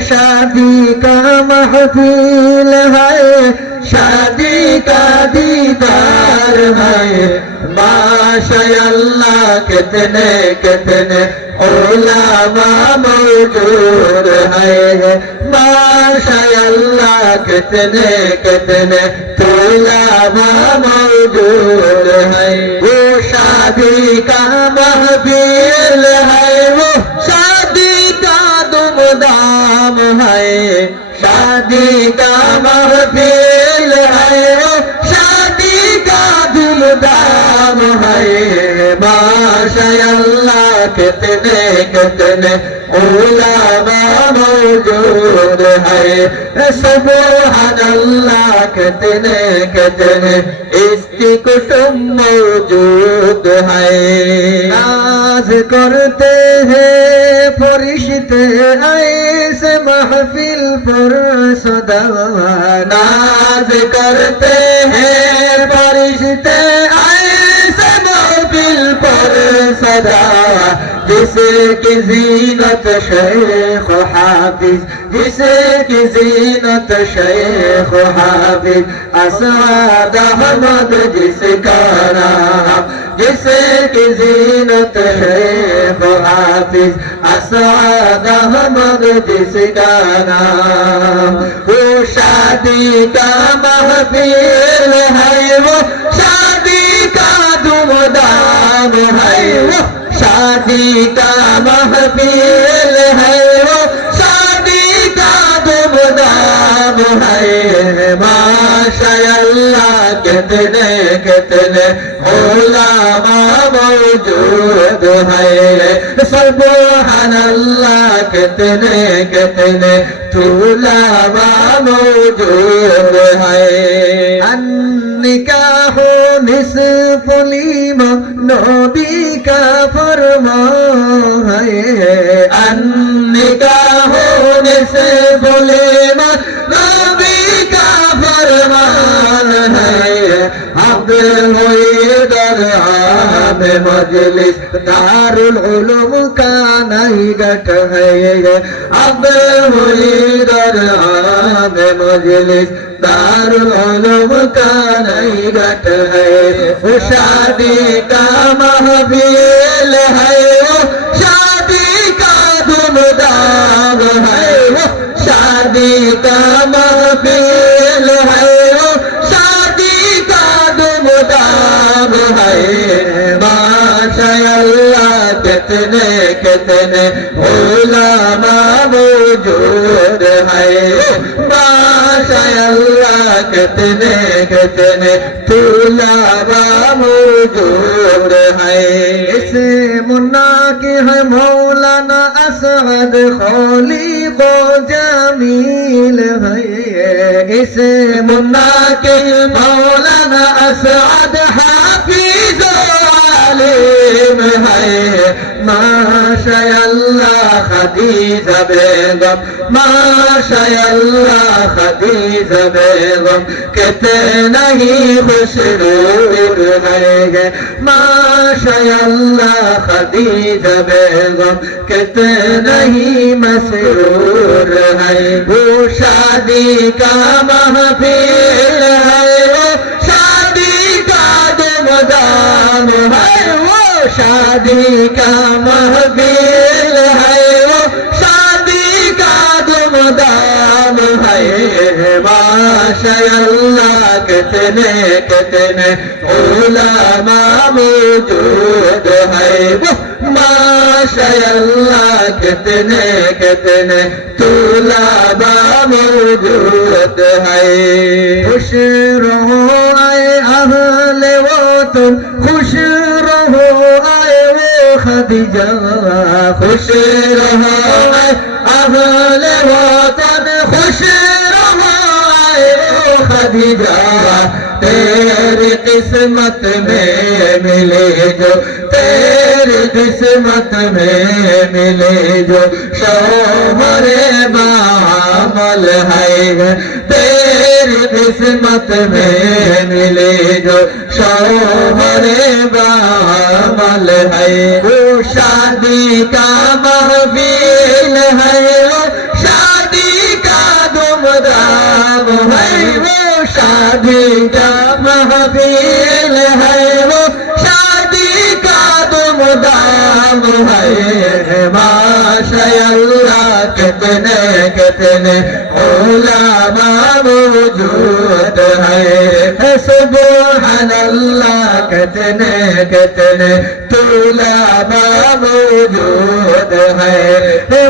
शादी का महफिल है शादी का दीदार है माशाल्लाह कितने कितने ओलामा मौजूद है माशाल्लाह कितने कितने तोलामा मौजूद है वो शादी का शादी का महफिल है शादी का दिलदार है माशा कितने कितने ओलामा मौजूद है सुबहान अल्लाह कितने कितने इसकी कुटुम मौजूद है आज करते हैं फरिश्ते आए महफिल पर सदनाज करते हैं फरिश्ते ऐसे महफिल पर सदा जिसकी जीनत शेख हाफिज जिसकी जीनत शेख हाफिज असद अहमद जिसका नाम जिसकी जीनत शेख हाफिज साद अहमद जिसगाना वो शादी का महफिल है वो शादी का धूमधाम है वो शादी का महफिल है वो शादी का धूमधाम है माशा अल्लाह कितने কতনে ভোলা মৌজুদ হে সবহানাল্লাহ কতনে কতনে ঠুলা মৌজুদ হে নিকাহ নিস পুলিম নবী কা ফরম হে অন্য কাহ নিস বলি में मजलिस दारुल उलूम का नहीं गठ है ये अब हुई दरहा में मजलिस दारुल उलूम का नहीं गठ है शादी का कितने कितने भूलाना मौजूद है माशाल्लाह कितने कितने भूलाना मौजूद है इस मुन्ना के है मौलाना असहद खोली को जमील है इस मुन्ना के मौलाना असहद মাশায়াল্লাহ খাদিজা বেগম মাশায়াল্লাহ খাদিজা বেগম কেতে নাহি খুশরুর হয়ে মাশায়াল্লাহ খাদিজা বেগম কেতে নাহি মসরুর है वो शादी का महफिल शादी का महबील है वो शादी का दुमदाम है माशय अल्लाह कितने कितने ओलामा मौजूद है वो माशय अल्लाह कितने कितने तुलाबा मौजूद है खुश रहो आए अहले वो तुम खुश دی جوا خوش رہو اہل وطن خوش رہو خدیجہ تیری قسمت میں ملے جو تیری قسمت میں ملے جو شوہر بامل ہے تیری قسمت میں ملے جو شوہر بامل ہے का महबील है शादी का गुमराम है वो शादी का महबील है वो शादी का गुमराम है माशयल्ला कितने कितने ओला मौजूद है सुबह अल्लाह कितने कितने مولا موجود ہے